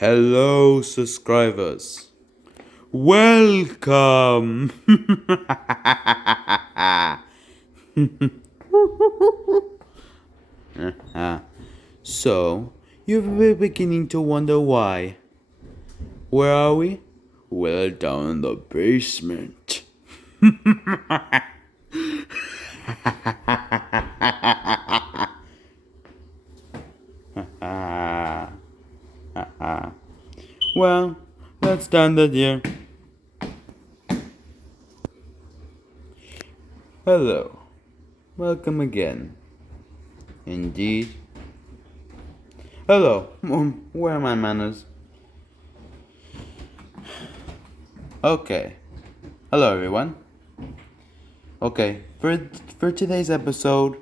Hello, subscribers. Welcome. So, you're beginning to wonder why. Where are we? Well, down in the basement. Well, that's standard here. Hello. Welcome again. Indeed. Hello. Where are my manners? Okay. Hello, everyone. Okay, for today's episode,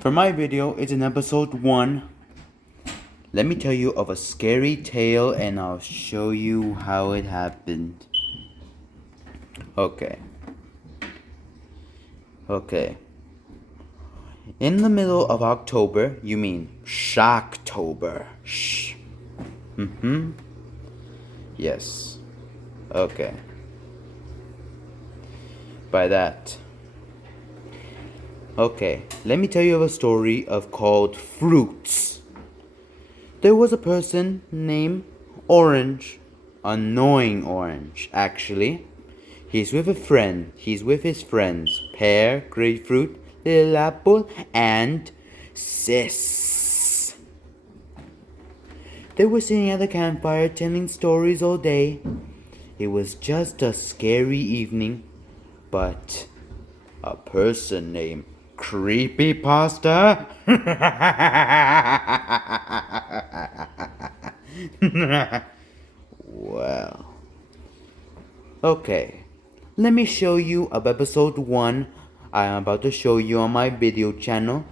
for my video, it's in episode 1. Let me tell you of a scary tale and I'll show you how it happened. Okay. In the middle of October, you mean shocktober. Shh. Yes. Okay. By that. Okay, let me tell you of a story called Fruits. There was a person named Orange. Annoying Orange, actually. He's with his friends. Pear, grapefruit, little apple, and Sis. They were sitting at the campfire telling stories all day. It was just a scary evening, but a person named Creepypasta well, okay. Let me show you of episode 1 I am about to show you on my video channel.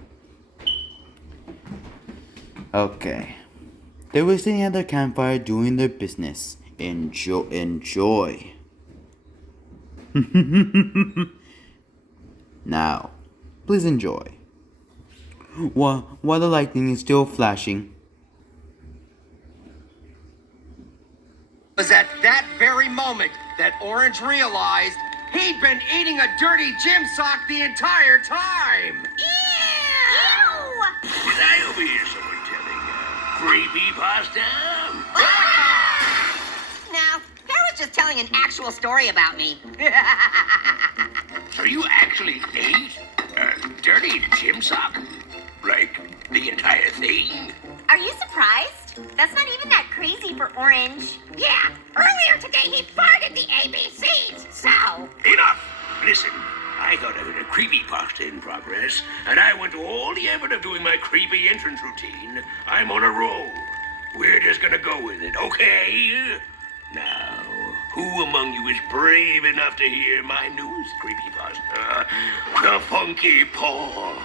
Okay. They were sitting at their campfire doing their business. Enjoy. Now, please enjoy. While the lightning is still flashing. It was at that very moment that Orange realized he'd been eating a dirty gym sock the entire time. Ew! Was I over here, someone telling creepypasta? No, Bear was just telling an actual story about me. So you actually ate a dirty gym sock? Like, the entire thing? Are you surprised? That's not even that crazy for Orange. Yeah, earlier today he farted the ABCs, so... Enough! Listen, I thought I was a creepypasta in progress, and I went to all the effort of doing my creepy entrance routine. I'm on a roll. We're just gonna go with it, okay? Now, who among you is brave enough to hear my newest creepypasta? The Funky Paw.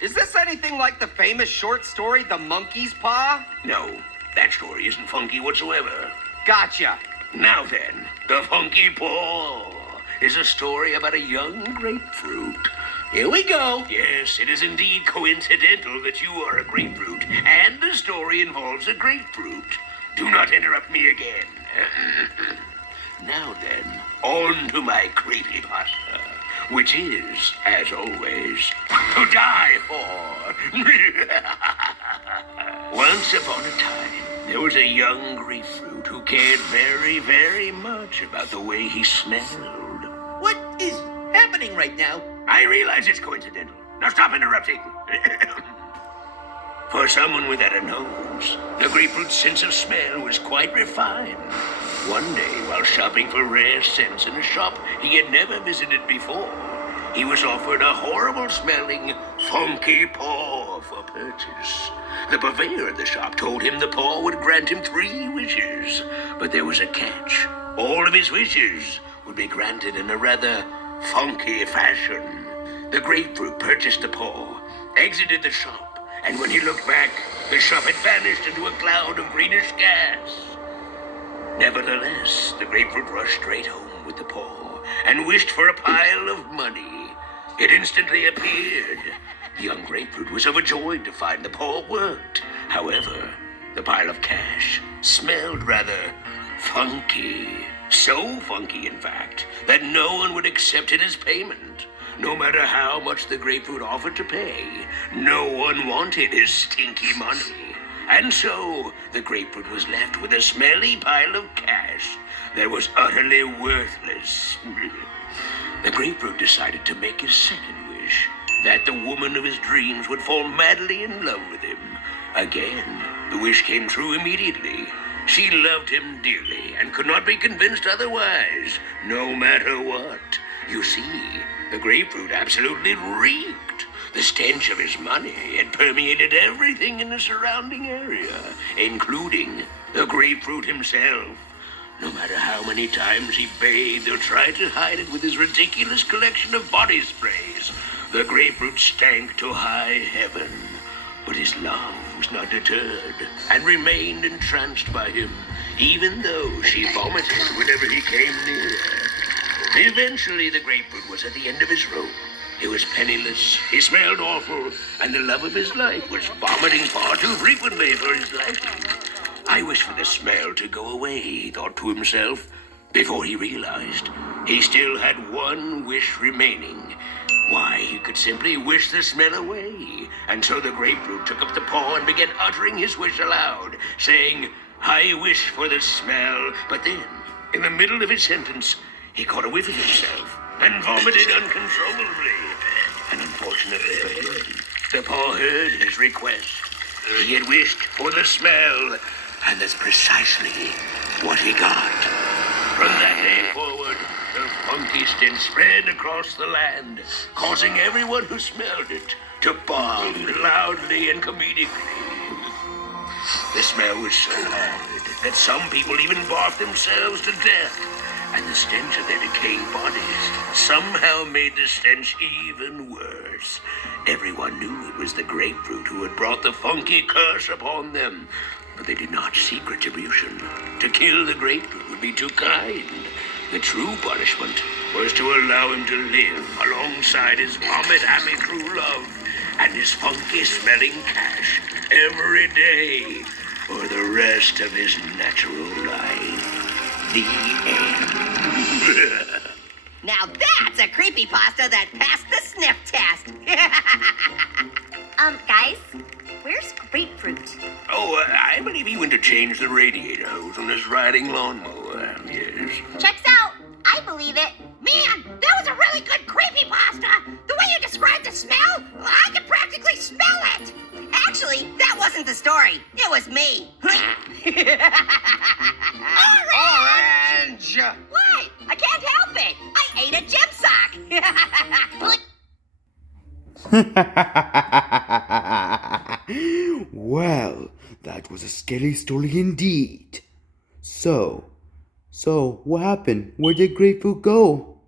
Is this anything like the famous short story, The Monkey's Paw? No, that story isn't funky whatsoever. Gotcha. Now then, The Funky Paw is a story about a young grapefruit. Here we go. Yes, it is indeed coincidental that you are a grapefruit, and the story involves a grapefruit. Do not interrupt me again. Now then, on to my creepypasta, which is, as always, to die for. Once upon a time, there was a young grapefruit who cared very, very much about the way he smelled. What is happening right now? I realize it's coincidental. Now stop interrupting. For someone without a nose, the grapefruit's sense of smell was quite refined. One day, while shopping for rare scents in a shop he had never visited before, he was offered a horrible-smelling Funky Paw for purchase. The purveyor of the shop told him the paw would grant him 3 wishes, but there was a catch. All of his wishes would be granted in a rather funky fashion. The grapefruit purchased the paw, exited the shop, and when he looked back, the shop had vanished into a cloud of greenish gas. Nevertheless, the grapefruit rushed straight home with the paw and wished for a pile of money. It instantly appeared. The young grapefruit was overjoyed to find the paw worked. However, The pile of cash smelled rather funky. So funky, in fact, that no one would accept it as payment. No matter how much the grapefruit offered to pay, no one wanted his stinky money. And so, the grapefruit was left with a smelly pile of cash that was utterly worthless. The grapefruit decided to make his second wish, that the woman of his dreams would fall madly in love with him. Again, the wish came true immediately. She loved him dearly and could not be convinced otherwise, no matter what. You see, the grapefruit absolutely reeked. The stench of his money had permeated everything in the surrounding area, including the grapefruit himself. No matter how many times he bathed or tried to hide it with his ridiculous collection of body sprays, the grapefruit stank to high heaven. But his love was not deterred and remained entranced by him, even though she vomited whenever he came near. Eventually, the grapefruit was at the end of his rope. He was penniless, he smelled awful, and the love of his life was vomiting far too frequently for his liking. I wish for the smell to go away, he thought to himself, before he realized he still had one wish remaining. Why, he could simply wish the smell away. And so the grapefruit took up the paw and began uttering his wish aloud, saying, "I wish for the smell." But then, in the middle of his sentence, he caught a whiff of himself and vomited uncontrollably. And unfortunately for him, the paw heard his request. He had wished for the smell, and that's precisely what he got. From that day forward, the funky stench spread across the land, causing everyone who smelled it to bark loudly and comedically. The smell was so horrid that some people even barked themselves to death, and the stench of their decaying bodies somehow made the stench even worse. Everyone knew it was the grapefruit who had brought the funky curse upon them, but they did not seek retribution. To kill the grapefruit would be too kind. The true punishment was to allow him to live alongside his vomit-happy true love and his funky-smelling cash every day for the rest of his natural life. The end. Now that's a creepypasta that passed the sniff test. Guys, where's Grapefruit? Oh, I believe he went to change the radiator hose on his riding lawnmower. Yes. Checks out. I believe it. Man, that was a really good creepypasta. The way you described the smell, I could practically smell it. Actually, that wasn't the story. It was me. Orange! What? I can't help it. I ate a gym sock. Well, that was a scary story indeed. So what happened? Where did Grapefruit go?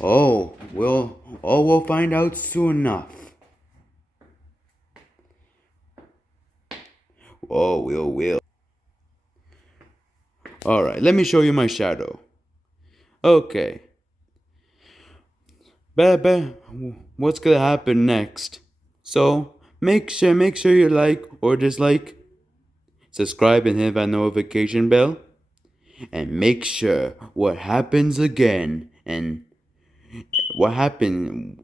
We'll find out soon enough. Oh, we'll. Alright, let me show you my shadow. Okay. Bebe, what's gonna happen next? So, make sure you like or dislike, subscribe and hit that notification bell, and make sure what happens again and what happened.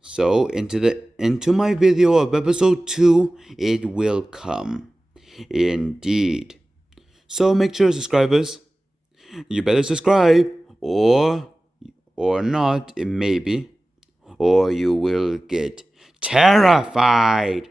So, into my video of episode 2, it will come. Indeed. So make sure to subscribe us. You better subscribe or not, maybe, or you will get terrified.